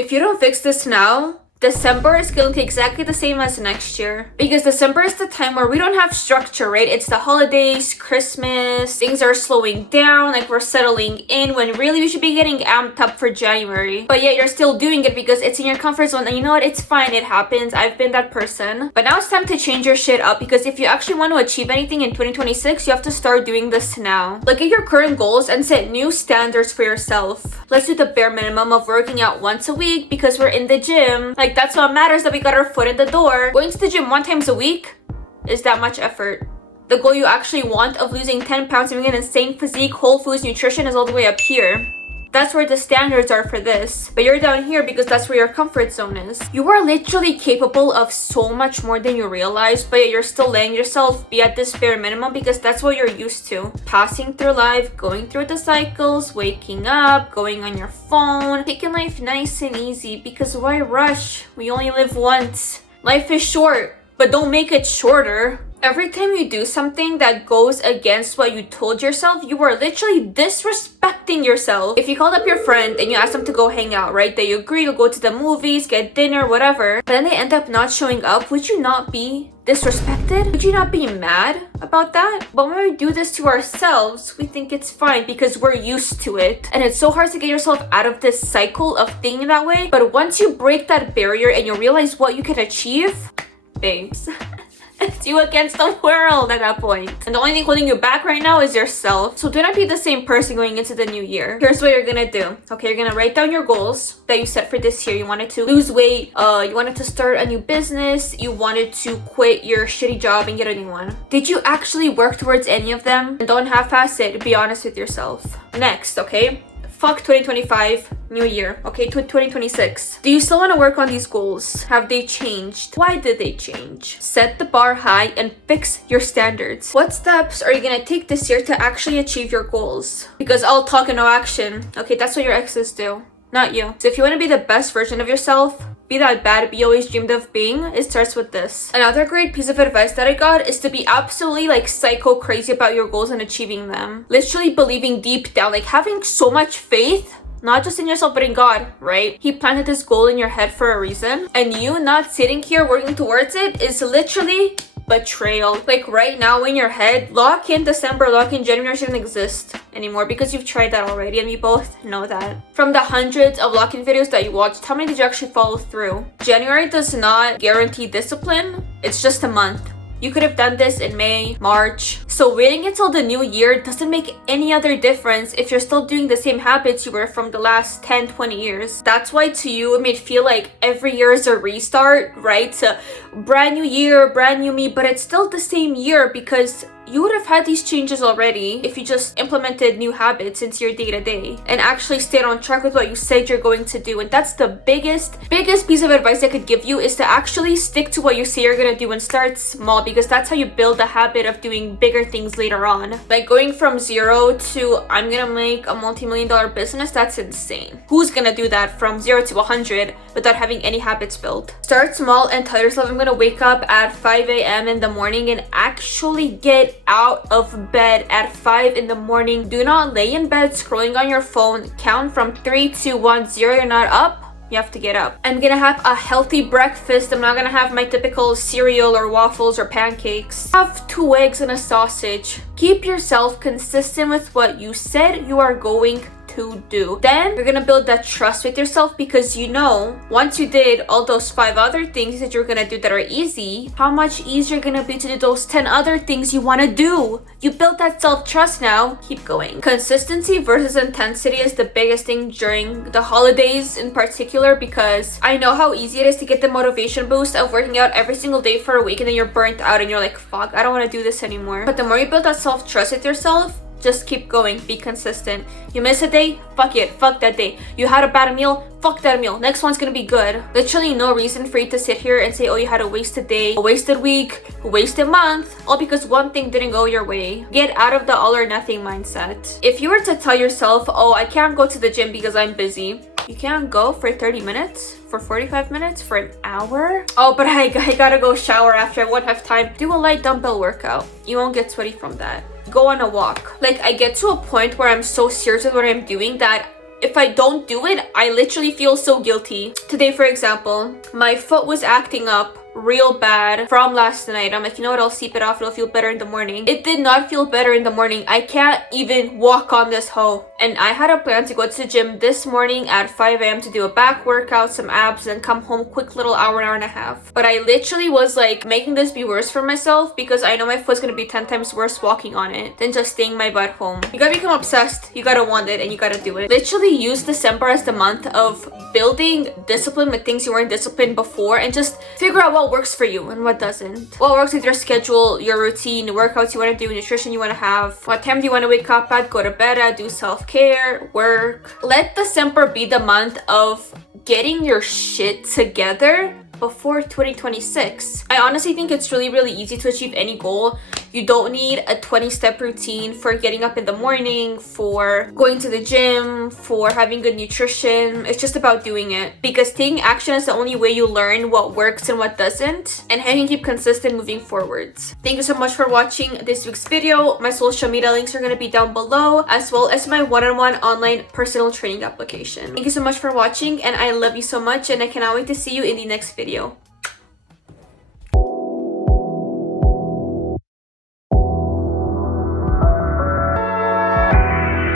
If you don't fix this now, December is going to be exactly the same as next year. Because December is the time where we don't have structure, right? It's the holidays, Christmas, things are slowing down, like we're settling in when really we should be getting amped up for January. But yet you're still doing it because it's in your comfort zone, and you know what? It's fine, it happens. I've been that person. But now it's time to change your shit up, because if you actually want to achieve anything in 2026, you have to start doing this now. Look at your current goals and set new standards for yourself. Let's do the bare minimum of working out once a week because we're in the gym. Like, that's what matters, that we got our foot in the door. Going to the gym 1 time a week is that much effort. The goal you actually want of losing 10 pounds and being an insane physique, whole foods nutrition is all the way up here. That's where the standards are for this. But you're down here because that's where your comfort zone is. You are literally capable of so much more than you realize, but yet you're still letting yourself be at this bare minimum because that's what you're used to. Passing through life, going through the cycles, waking up, going on your phone, taking life nice and easy, because why rush? We only live once. Life is short, but don't make it shorter. Every time you do something that goes against what you told yourself, you are literally disrespecting yourself. If you called up your friend and you asked them to go hang out, right? They agree to go to the movies, get dinner, whatever, but then they end up not showing up, would you not be disrespected? Would you not be mad about that? But when we do this to ourselves, we think it's fine because we're used to it. And it's so hard to get yourself out of this cycle of thinking that way. But once you break that barrier and you realize what you can achieve, babes, it's you against the world at that point. And the only thing holding you back right now is yourself. So do not be the same person going into the new year. Here's what you're gonna do. Okay, you're gonna write down your goals that you set for this year. You wanted to lose weight, you wanted to start a new business, you wanted to quit your shitty job and get a new one. Did you actually work towards any of them? And don't half-ass it, be honest with yourself. Next, okay? Fuck 2025, new year, okay, to 2026. Do you still want to work on these goals? Have they changed? Why did they change? Set the bar high and fix your standards. What steps are you gonna take this year to actually achieve your goals? Because all talk and no action, okay, that's what your exes do, not you. So if you want to be the best version of yourself, be that bad you always dreamed of being, it starts with this. Another great piece of advice that I got is to be absolutely like psycho crazy about your goals and achieving them. Literally believing deep down, like having so much faith, not just in yourself but in God, right? He planted this goal in your head for a reason, and you not sitting here working towards it is literally betrayal. Like right now in your head, lock in December, lock in January shouldn't exist anymore because you've tried that already and we both know that. From the hundreds of lock-in videos that you watched, how many did you actually follow through? January does not guarantee discipline. It's just a month. You could have done this in May, March. So waiting until the new year doesn't make any other difference if you're still doing the same habits you were from the last 10, 20 years. That's why to you, it may feel like every year is a restart, right? It's a brand new year, brand new me, but it's still the same year because you would have had these changes already if you just implemented new habits into your day-to-day and actually stayed on track with what you said you're going to do. And that's the biggest piece of advice I could give you, is to actually stick to what you say you're gonna do and start small, because that's how you build the habit of doing bigger things later on. Like going from 0 to I'm gonna make a multi-million-dollar business, that's insane. Who's gonna do that from 0 to 100 without having any habits built? Start small and tell yourself, I'm gonna wake up at 5 a.m. in the morning and actually get out of bed at 5 in the morning. Do not lay in bed scrolling on your phone. Count from 3, 2, 1, 0. You're not up. You have to get up. I'm gonna have a healthy breakfast. I'm not gonna have my typical cereal or waffles or pancakes. Have 2 eggs and a sausage. Keep yourself consistent with what you said you are going to do. Then you're gonna build that trust with yourself, because you know once you did all those 5 other things that you're gonna do that are easy, how much easier you're gonna be to do those 10 other things you want to do. You built that self-trust. Now keep going. Consistency versus intensity is the biggest thing during the holidays in particular, because I know how easy it is to get the motivation boost of working out every single day for a week and then you're burnt out and you're like, fuck, I don't want to do this anymore. But the more you build that self-trust with yourself, just keep going, be consistent. You miss a day, fuck it, fuck that day. You had a bad meal, fuck that meal. Next one's gonna be good. Literally no reason for you to sit here and say, oh, you had a wasted day, a wasted week, a wasted month, all because one thing didn't go your way. Get out of the all or nothing mindset. If you were to tell yourself, oh, I can't go to the gym because I'm busy, you can't go for 30 minutes, for 45 minutes, for an hour? Oh, but I gotta go shower after, I won't have time. Do a light dumbbell workout. You won't get sweaty from that. Go on a walk. Like, I get to a point where I'm so serious with what I'm doing that if I don't do it, I literally feel so guilty. Today, for example, my foot was acting up real bad from last night. I'm like, you know what, I'll sleep it off, it'll feel better in the morning. It did not feel better in the morning. I can't even walk on this hoe. And I had a plan to go to the gym this morning at 5 a.m. to do a back workout, some abs, and come home quick little hour and a half. But I literally was like making this be worse for myself because I know my foot's gonna be 10 times worse walking on it than just staying my butt home. You gotta become obsessed, you gotta want it, and you gotta do it. Literally use December as the month of building discipline with things you weren't disciplined before, and just figure out what works for you and what doesn't. What works with your schedule, your routine, workouts you want to do, nutrition you want to have, what time do you want to wake up at, go to bed at, do self-care, work. Let December be the month of getting your shit together before 2026. I honestly think it's really easy to achieve any goal. You don't need a 20-step routine for getting up in the morning, for going to the gym, for having good nutrition. It's just about doing it, because taking action is the only way you learn what works and what doesn't, and how you can keep consistent moving forwards. Thank you so much for watching this week's video. My social media links are going to be down below, as well as my one-on-one online personal training application. Thank you so much for watching, and I love you so much, and I cannot wait to see you in the next video.